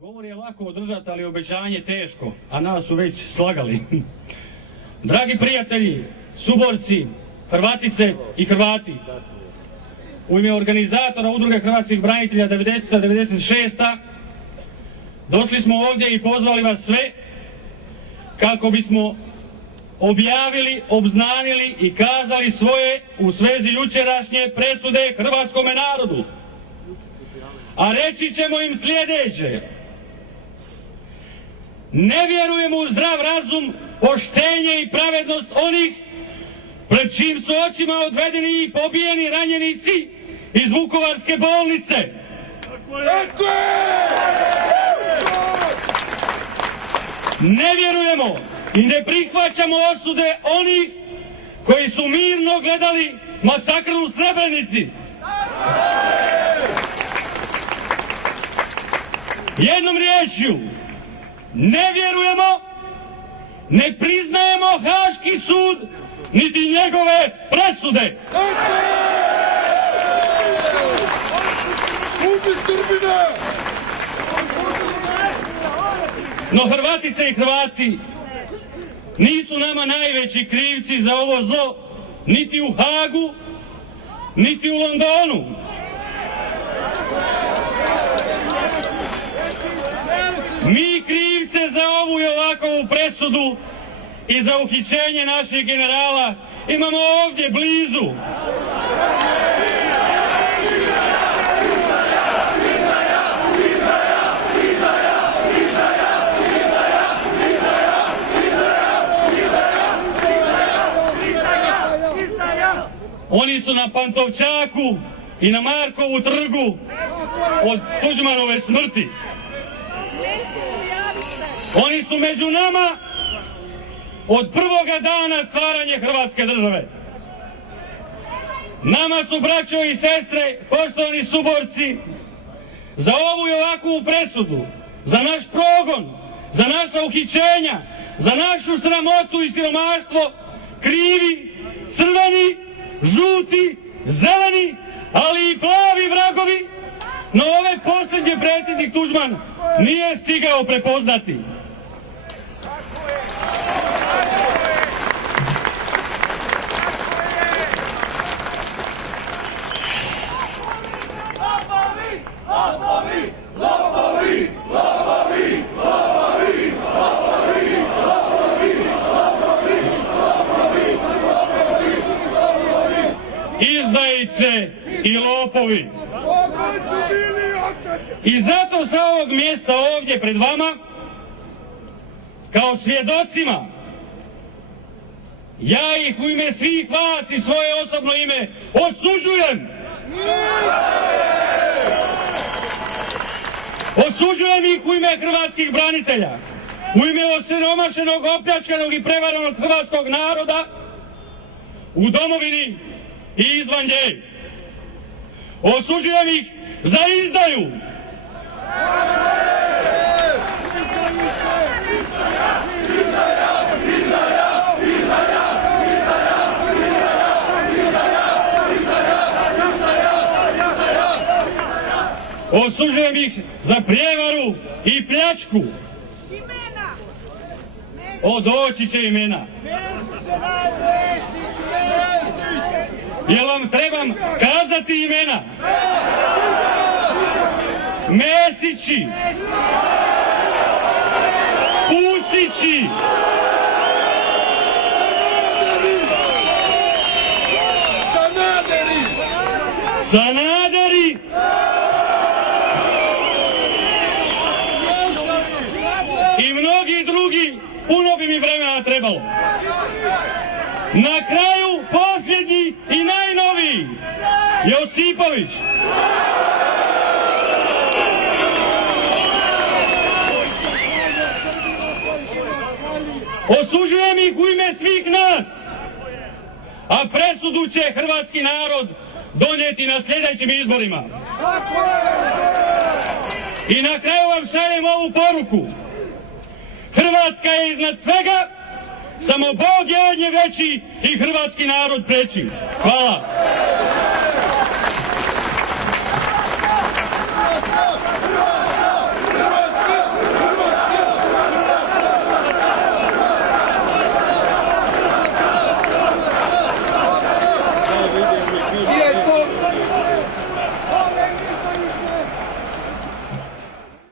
Govor je lako održati, ali obećanje teško, a nas su već slagali. Dragi prijatelji, suborci, Hrvatice i Hrvati, u ime organizatora Udruge hrvatskih branitelja 90-96. došli smo ovdje i pozvali vas sve kako bismo objavili, obznanili i kazali svoje u svezi jučerašnje presude hrvatskome narodu. A reći ćemo im sljedeće. Ne vjerujemo u zdrav razum, poštenje i pravednost onih pred čijim su očima odvedeni i pobijeni ranjenici iz Vukovarske bolnice. Ne vjerujemo i ne prihvaćamo osude onih koji su mirno gledali masakr u Srebrenici. Jednom riječju, ne vjerujemo, ne priznajemo Haški sud niti njegove presude. No Hrvatice i Hrvati nisu nama najveći krivci za ovo zlo, niti u Hagu, niti u Londonu. Mi krivce za ovu i ovakvu presudu i za uhićenje naših generala imamo ovdje blizu. Oni su na Pantovčaku i na Markovu trgu od Tuđmanove smrti. Oni su među nama od prvoga dana stvaranja Hrvatske države. Nama su, braćo i sestre, poštovani suborci, za ovu i ovakvu presudu, za naš progon, za naša uhićenja, za našu sramotu i siromaštvo krivi crveni, žuti, zeleni, ali i plavi vragovi, no ove posljednje predsjednik Tuđman nije stigao prepoznati. Izdajice i lopovi. I zato sa ovog mjesta ovdje pred vama, kao svjedocima, ja ih u ime svih vas i svoje osobno ime osuđujem. Osuđujem ih u ime hrvatskih branitelja, u ime osiromašenog, opljačkanog i prevaranog hrvatskog naroda u domovini i izvan nje. Osuđujem ih za izdaju. Osuđujem ih za prijevaru i pljačku. Doći će imena. Jel vam trebam kazati imena? Mesići, Pusići, Sanaderi, i mnogi drugi, puno bi mi vremena trebalo. Na kraju posljednji i najnoviji, Josipović. Osuđujem ih u ime svih nas, a presudu će hrvatski narod donijeti na sljedećim izborima. I na kraju vam šaljem ovu poruku. Hrvatska je iznad svega, samo Bog je od nje veći i hrvatski narod preći. Hvala. Hrvatska! Hvala